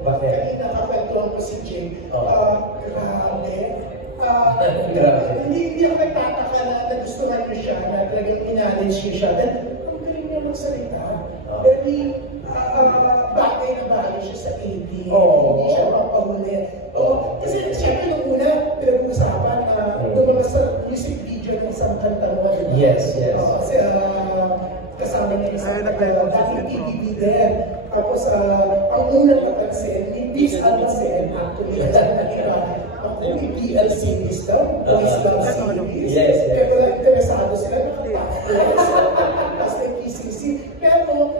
Bakit? Kanina kakwentuhan ko si Jay. Grabe. Hindi ako nagtataka na nagustuhan niyo siya, na talagang in-knowledge niyo siya. Dahil ang galing niya magsalita. Very bagay na bagay siya sa AD. Hindi siya mapahuli. Kasi siyempre nung una, pinag-uusapan lumabas sa music video ng isang kanta mo. Yes, yes. Kasi kasama niya isang dating TVB din. Tapos ang unang napansin, ni Peace Almacen, actually, ang BL series daw, Boys Love series. Yes, yes. Pero interesado sila, tapos may PCC. Pero,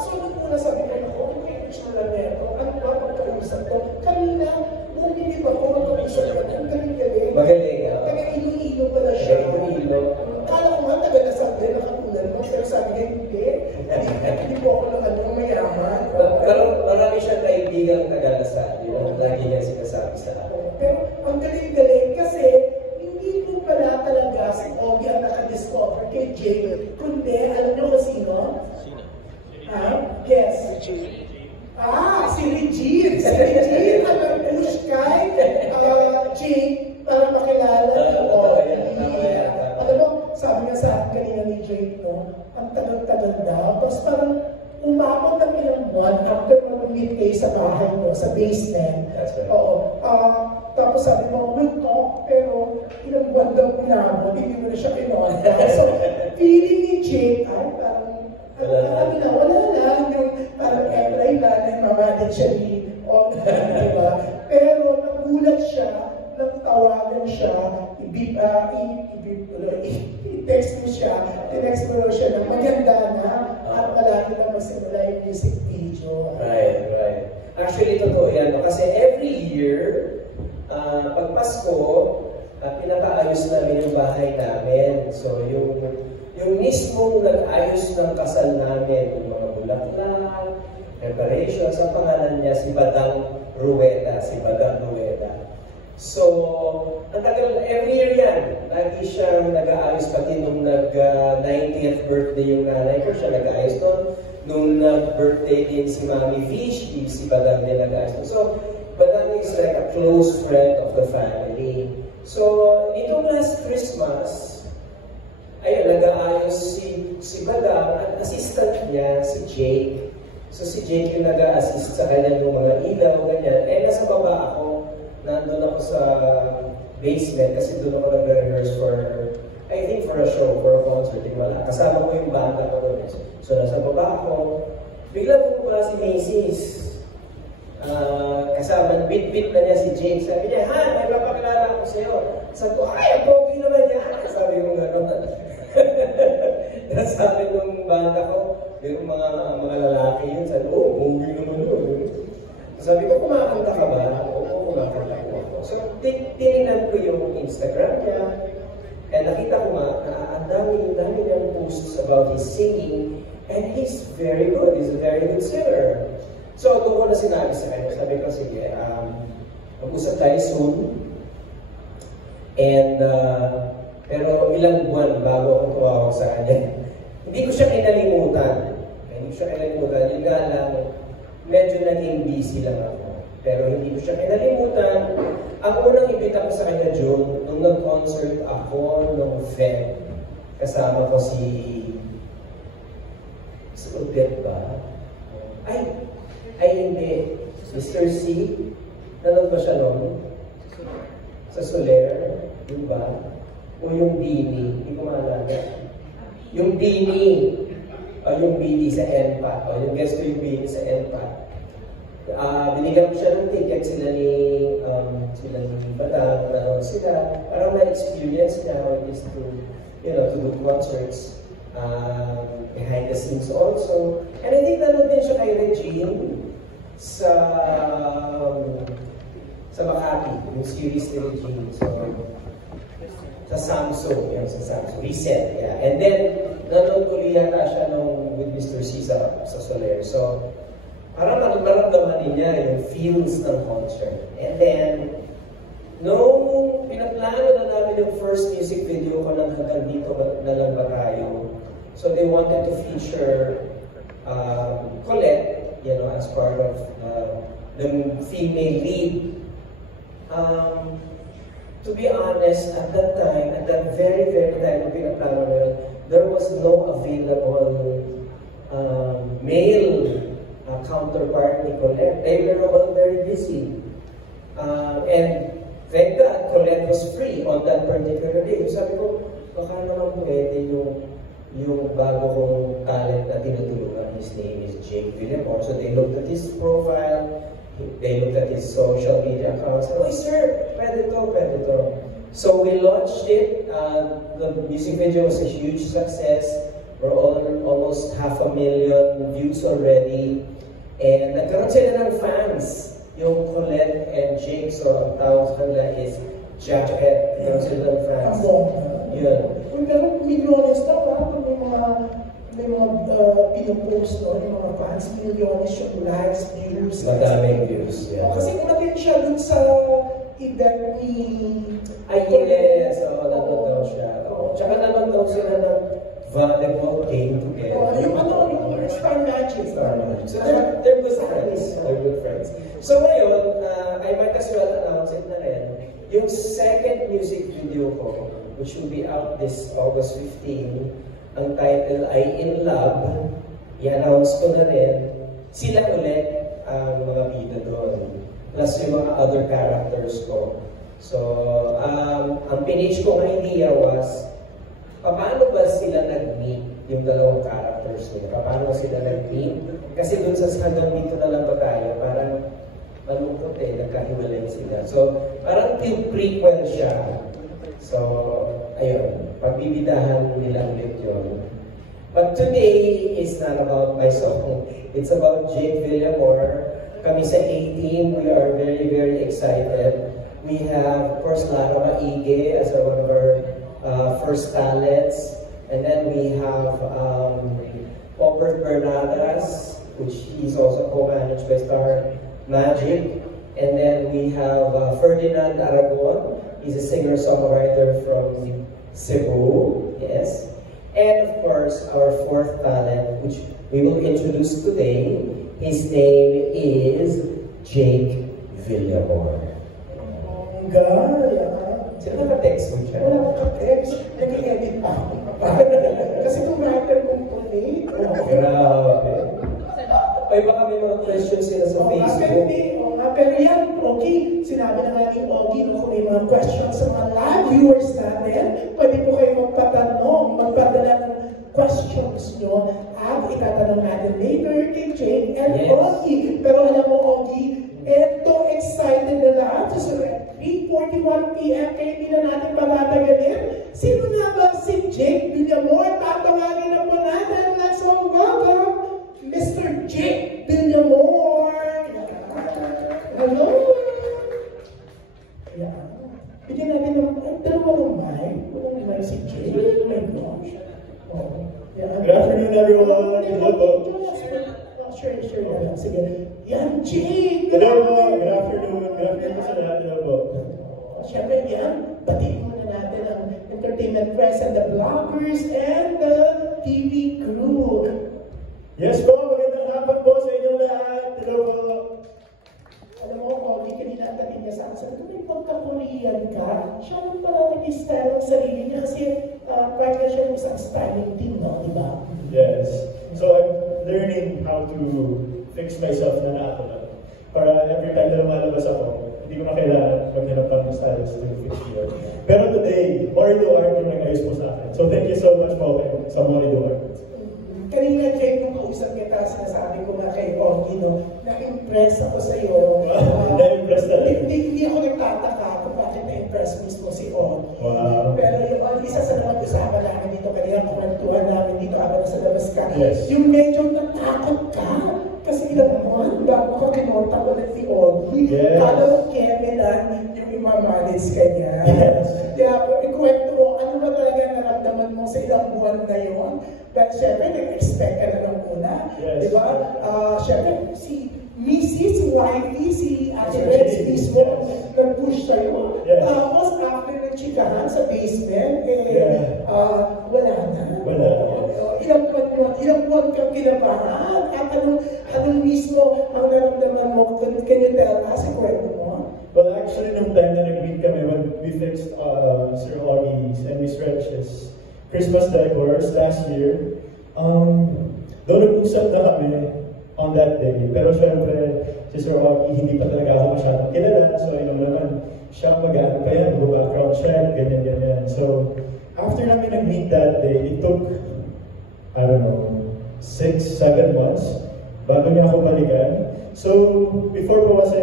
so nung una sabi ko, ako, ano kayo original na ito? Ano ba magkausap ko? Kanina, bumilip ako, magkausap ko. Ang galing-galing. Magaling, Taga-ilo-ilo pala siya. Ilo-ilo. Kala ko nga, taga-nasabi, nakakunan mo. Pero sabi niya, hindi po ako ng ano, mayaman. Pero marami siyang kaibigang taga-lasal. Lagi niya sinasabi sa akin. Pero ang galing-galing kasi hindi mo pala talaga si Ogie ang naka-discover kay Jay. Kundi, alam niyo kung sino? Sino? Guess. Si Regine. Si Regine ang nag-push kay Jay para makilala ni Ogie. Alam mo, sabi nga sa akin kanina ni Jay, ang tagal-tagal daw. Tapos parang umabot ng ilang buwan after mag-meet kayo sa bahay mo, sa basement. That's right. Tapos sabi mo, we'll talk, pero ilang buwan daw pinabot, hindi mo na siya kinonta. So, feeling ni Jake, wala lang, parang Emray lang, namamanage siya ni diba? Pero nagulat siya, nagtawagan siya, i-text mo siya, i-text mo siya na maganda na, at malaki na magsimula yung music video. Right. Actually, totoo yan. Kasi every year, pag Pasko, pinapaayos namin yung bahay namin. So, yung mismong nag-ayos ng kasal namin, yung mga bulaklak, preparations, ang pangalan niya, si Badang Rueda. So, ang tagal, every year yan, lagi siyang nag-aayos, pati nung nag-90th birthday yung nanay ko, siya nag-aayos doon. Nung nag-birthday din si Mami Fish, si Badang din nag-aayos doon. So, Badang is like a close friend of the family. So, itong last Christmas, ayun, nag-aayos si Badang, at assistant niya, si Jake. So, si Jake yung nag-assist sa kanya yung mga ilaw, ganyan. Nasa baba ako, nandun ako sa basement kasi doon ako nag-rehearse for, I think for a show, for a concert, wala. Kasama ko yung banda ko doon. So nasa baba ako, bigla pumupala si Macy's. Kasama, bit-bit na niya si Jake. Sabi niya, may papakilala ako sa'yo. Sabi ko, ang pogi naman niya. Sabi ko gano'n. Sabi nung banda ko, yung mga lalaki yun, sabi, pogi naman yun. Sabi ko, kumakanta ka ba? Oo, kumakanta ko. So, tinignan ko yung Instagram niya, and nakita ko nga, ang dami niyang posts about his singing, and he's very good. He's a very good singer. So, doon ko na sinabi sa kanya, sabi ko, sige, mag-usap tayo soon. And, pero ilang buwan bago ako tumawag sa kanya. Hindi ko siya kinalimutan. Yung nga lang, medyo naging busy lang ako. Pero hindi ko siya kinalimutan. Ang unang ibita ko sa kanya, June, nung nag-concert ako nung Feb, kasama ko si Odette ba? Ay hindi. Mr. C. Nanood ba siya noon? Sa Soler? Yung ba? O yung Bini? Hindi ko maalala. Yung Bini. O yung Bini sa NPAT. O yung guest ko yung Bini sa NPAT. Binigyan ko siya ng ticket, sila ni Badang, nanood sila. Parang na-experience niya how it is to do concerts behind the scenes also. And I think nanood din siya kay Regine sa Makati, yung series ni Regine. So, sa Samsung, Reset, yeah. And then, nanood ko yata siya with Mr. C sa Soler. So, parang maramdaman niya yung feels ng concert. And then, nung pinaplano na namin yung first music video ko ng Hanggang Dito na Lang Ba Tayo, so they wanted to feature Colette you know, as part of the female lead. To be honest, at that time, at that very, very time na pinaplano na yun, there was no available male counterpart ni Colette. They were all very busy. And thank God, Colette was free on that particular day. Sabi ko, baka naman pwede yung bago kong talent na tinutulungan. His name is Jake Villamor. So they looked at his profile, they looked at his social media accounts, and oh, sir, pwede to. So we launched it. The music video was a huge success. We're almost 500,000 views already. And nagkaroon sila ng fans. Yung Colette and Jake, so ang tawag sa kanila is Jacket. Nagkaroon sila ng fans. Yun. Pero milyones na ba? May mga pinopost, no? Yung mga fans, milyones yung likes, views. Madaming views. Yeah. Kasi kumatin siya dun sa event ni... Ay, yes. Oo, nanood daw siya. Tsaka nanood daw sila ng volleyball game together. Yung Star Magic. So they're good friends. They're good friends. So ngayon, I might as well announce it na rin. Yung second music video ko, which will be out this August 15, ang title ay In Love. I-announce ko na rin. Sila ulit ang mga bida doon. Plus yung mga other characters ko. So, ang pinage ko ng idea was, paano ba sila nag-meet yung dalawang characters nila? Paano sila nag-meet? Kasi dun sa hanggang dito na lang ba tayo, parang malungkot nagkahiwalay sila. So, parang prequel siya. So, ayun, pagbibidahan nila ulit yun. But today is not about my song. It's about Jake Villamor. Kami sa A-Team, we are very, very excited. We have, of course, Lara Maige as one of our first talents. And then we have Robert Bernadas, which he's also co-managed by Star Magic. And then we have Ferdinand Aragon. He's a singer-songwriter from Cebu, yes. And of course, our fourth talent, which we will introduce today, his name is Jake Villamor. Sino ka-text mo siya? Wala akong ka-text. Nag-edit pa ako. Kasi tumater kong pulit. Grabe. Ay, baka may mga questions sila sa Facebook. Pero yan, okay. Sinabi na nga ni Ogie, kung may mga questions sa mga live viewers natin, pwede po kayo magpatanong, magpadala ng questions nyo at itatanong natin later kay Jake and Ogie. Pero alam mo, Ogie, eto excited na lahat. So, 3:41 p.m. kayo hindi na natin patatagalin. Sino nga ba si Jake Villamor? Tatawagin na po natin. Let's all welcome Mr. Jake Villamor. Hello? Yeah. Bigyan natin ng dalawang mic. Walang mic si Jake. Oh my gosh. Oh. Yeah. Good afternoon, everyone. Hello. Sure. Sige. Yan, Jake! Hello po. Good afternoon. Good afternoon po sa lahat. Hello po. Siyempre yan, batiin muna natin ang entertainment press and the bloggers and the TV crew. Yes po, magandang hapon po sa inyong lahat. Hello po. Alam mo, Ogie, kanina ang dating niya sa akin, kung may pagka-Korean ka, siya lang pala nag-style ang sarili niya kasi part na siya ng isang styling team, no? Diba? Yes. So I'm learning how to fix myself na ako na. Para every time na lumalabas ako, hindi ko na kailangan maghanap ng stylist to fix me. Pero today, Morido Art yung nag-ayos po sa akin. So thank you so much po sa Morido Art. Kanina, Jake, nung kausap kita, sinasabi ko na kay Ogie, no, na-impress ako sa iyo. Na-impress na rin. Hindi ako nagtataka kung bakit na-impress mismo si Ogie. Wow. Pero yung isa sa naman usapan namin dito kanina, kumantuhan namin dito habang sa labas ka. Yes. Yung medyo natakot ka. Kasi ilang buwan bago ka kinontak ko na si Ogie. Yes. Kala mo keme lang yung imamanage ka niya. Yes. Kaya po, ikwento mo, ano ba talaga naramdaman mo sa ilang buwan na yun? But syempre, nag-expect ka na ng una. Yes. Diba? Syempre, si Mrs. Wifey, si Ate Reds mismo, nag-push sa'yo. Yes. Tapos, after nag-chikahan sa basement, Yeah. wala na. Wala. Ilang buwan kang kinabahan? At anong mismo ang naramdaman mo? Can you tell us? Kwento mo? Well, actually, nung time na nag-meet kami when we fixed Sir Augie's and Miss Rech's Christmas decors last year, doon nag-usap na kami on that day. Pero syempre, si Sir Augie, hindi pa talaga ako masyadong kilala. So, yun naman, siya mag-ano pa yan, background check, ganyan. So, after namin nag-meet that day, it took, I don't know, 6-7 months bago niya ako balikan. So, before po kasi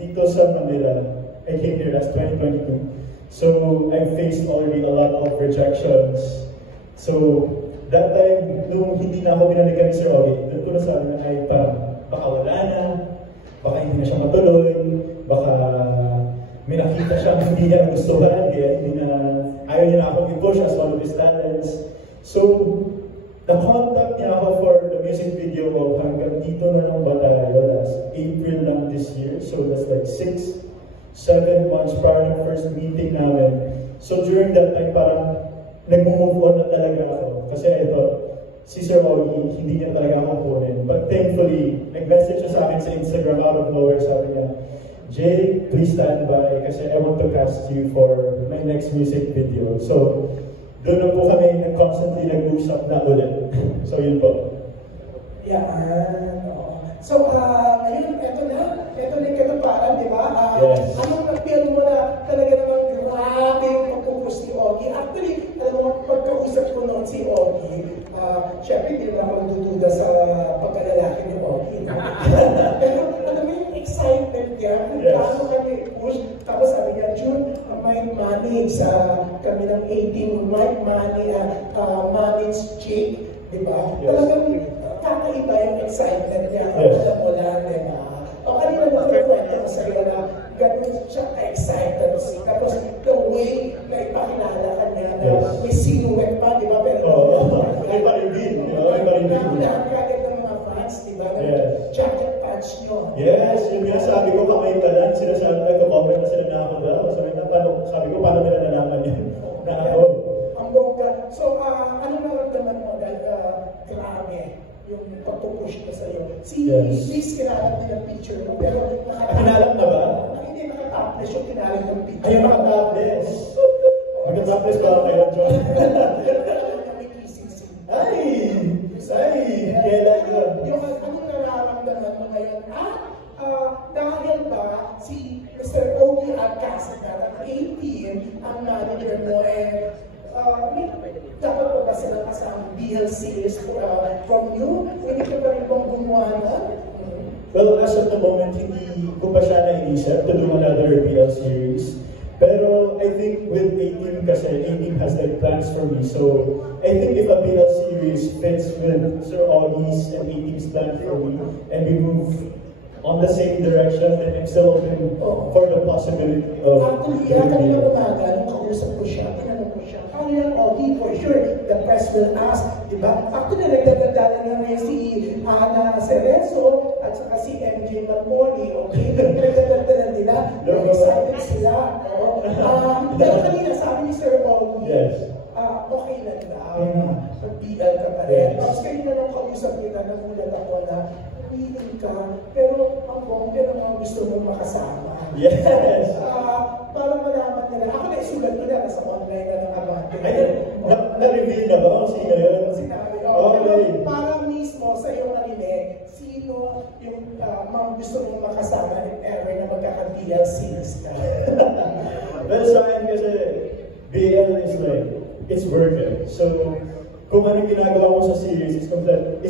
dito sa Manila, I came here last 2022. So, I faced already a lot of rejections. So, that time, nung hindi na ako binalikan ni Sir Augie, doon ko nasabi na ay baka wala na, baka hindi na siya matuloy, baka may nakita siya hindi niya nagustuhan, kaya ayaw niya na akong i-push as one of his talents. So, na-contact niya ako for the music video of Hanggang Dito Na Lang Ba Tayo last April lang this year. So, that's like 6-7 months prior ng first meeting namin. So, during that time, parang nag-move on na talaga ako. Kasi I thought, si Sir Augie, hindi niya talaga ako kunin. But thankfully, nag-message siya sa akin sa Instagram out of nowhere. Sabi niya, Jay, please stand by kasi I want to cast you for my next music video. So, doon na po kami constantly nag-usap na ulit. So, yun po. Yeah. So, ayun, eto na yung katuparan, di ba? Yes. Anong nag-feel mo na talaga namang grabe yung pagpupus ni Augie? Actually, alam mo, pagkausap ko noon si Augie, syempre, hindi na ako nagdududa sa pagkalalaki ni Augie. Pero, alam mo yung excitement niya, kung paano kami push. Tapos sabi niya, June, may manage kami ng 18, might manage Jake, di ba? Talagang kakaiba yung excitement niya. Alam mo lang, di ba? O kanina mo kwento ko sa'yo na ganun siya ka-excited. Tapos the way na ipakilala ka niya na may silhouette pa, di ba? Pero may pa-reveal. nakakagad ng mga fans, di ba? Jacket patch nyo. Yes, yun nga sabi ko, kamay pa lang. Sinasabi ko, comment na sila na ako daw. Sabi ko, paano nila nalaman yun? Na ako. Ang bongga. So, ano naramdaman mo dahil grabe yung pagpupush ko sa'yo? Si Liz, kinalat din ang picture mo, pero Kinalat na ba? Hindi nakatapless yung kinalat ng picture. Ay, nakatapless. Nakatapless ba kayo, John? Kailan yun? Yung anong nararamdaman mo ngayon? Dahil ba si Mr. Augie Alcacena ng 18 ang manager mo dapat ba sila kasama BLCs from you? Hindi ka ba rin bang gumawa na? Well, as of the moment, hindi ko pa siya naisip to do another BL series. Pero I think with 18 kasi, 18 has like plans for me. So I think if a BL series fits with Sir Augie's and 18's plan for me, and we move on the same direction, then I'm still open for the possibility of... Actually, kanina umaga, nung kausap ko siya, tinanong ko siya, kanina Augie, for sure, the press will ask, di ba? Actually, nagdadadala na ngayon si Ana Cerezo at saka si MJ Malpoli, okay? Nagdadadala nila, excited sila. Pero kanina, sabi ni Sir Augie, okay na mag-BL ka pa rin. Tapos kanina nung kausap kita, nagulat ako na feeling ka, pero ang bongga naman gusto mong makasama. Yes! Para malaman nila. Ako na isulat ko na, nasa online na ng Abante. Ayun, na-reveal na ba kung sino yun? Sinabi ko. Okay. Para mismo sa iyong narinig, sino yung mga gusto mong makasama if ever na magkaka-BLCs ka? Well, sa akin kasi, BL is like, it's worth it. So, kung anong ginagawa mo sa series, it's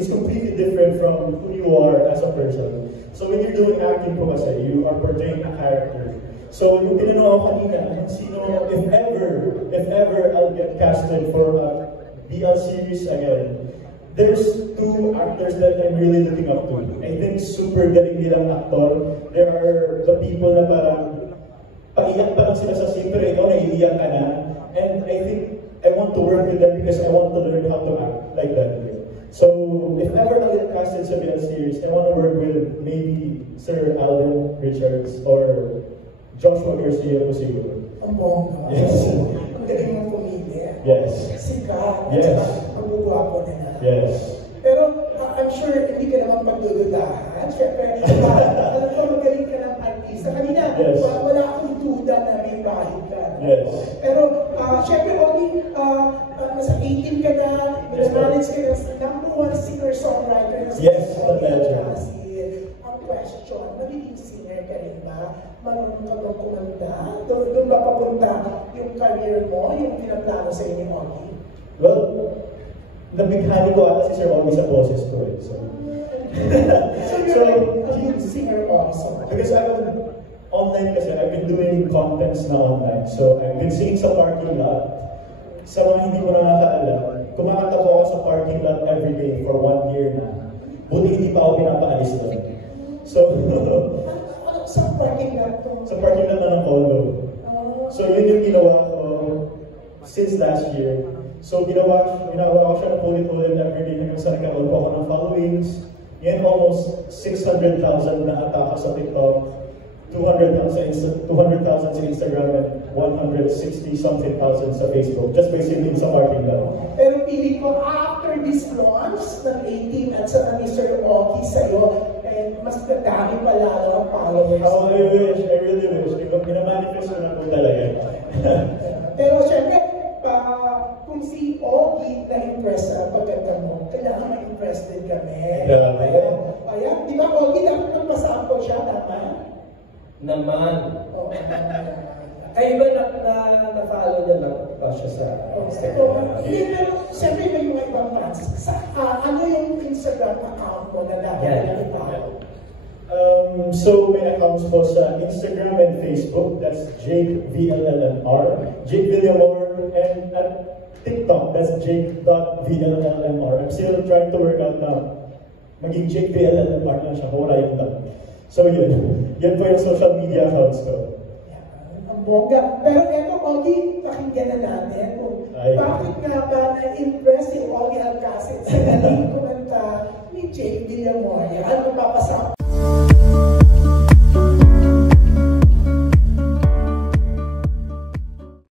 completely different from who you are as a person. So when you're doing acting po kasi, you are portraying a character. So yung tinanong ako kanina, sino, if ever I'll get casted for a BL series again, there's two actors that I'm really looking up to. I think super galing nilang actor. There are the people na parang, paiyak pa lang sila sa scene, pero ikaw naiiyak ka na. And I think I want to work with them because I want to learn how to act like that. So, if ever I get casted sa BL series, I want to work with maybe Sir Alden Richards or Joshua Garcia po siguro. Ang bongga. Yes. Ang galing mong pumili. Yes. Sikat. Yes. Ang bugwapo nila. Yes. Pero I'm sure hindi ka naman magdududahan. Siyempre, alam ko magaling ka ng artista. Kanina, Yes. wala akong duda na may bahid ka. Yes. Pero, siyempre, Ogie, nasa 18 ka na, manage ka na, #1 singer-songwriter. Yes, the legend. Ang question, magiging singer ka rin ba? Marunong ka bang kumanta? Doon ba papunta yung career mo, yung pinaplano sa inyo, Ogie? Well, nabighani ko ata si Sir Ogie sa boses ko eh. So you're a good singer also. because I'm online kasi, I've been doing contents na online. So I've been singing sa parking lot. Sa mga hindi ko nakakaalam, kumakanta po ako sa parking lot every day for 1 year na. Buti hindi pa ako pinapaalis doon. So, Sa parking lot to? sa parking lot na ng Polo. So yun yung ginawa ko since last year. So ginawa ko siya ng ulit-ulit everyday hanggang sa nagkaroon po ako ng followings. Yan almost 600,000 na ataka sa TikTok, 200,000 sa Instagram, and 160-something thousand sa Facebook. Just basically sa parking lot. Pero pili ko, after this launch ng 18 at sa Mr. Ogie sa'yo, mas kadami pa lalo ang followers. Oh, I really wish. Pinamanifest ko na po talaga. Pero syempre, kung si Ogie na-impress sa pagkanta mo, kailangan ma-impress din kami. Yeah. Ayan, di ba Ogie, dapat magpasample siya, tama? Naman. Oo. Ay, iba na-follow niya lang pa siya sa Instagram. Pero siyempre may mga ibang fans. Ano yung Instagram account mo na dapat i-follow? So may accounts po sa Instagram and Facebook. That's Jake VLLMR, Jake Villamor, and at TikTok, that's Jake.VLLMR. I'm still trying to work out now. Maging Jake VLLMR na siya, wala yung dot. So yun po yung social media accounts ko. Ang bongga. Pero eto, Ogie, pakinggan na natin kung bakit nga ba na-impress si Ogie Alcacid sa galing kumanta ni Jake Villamor. Ano mapapasama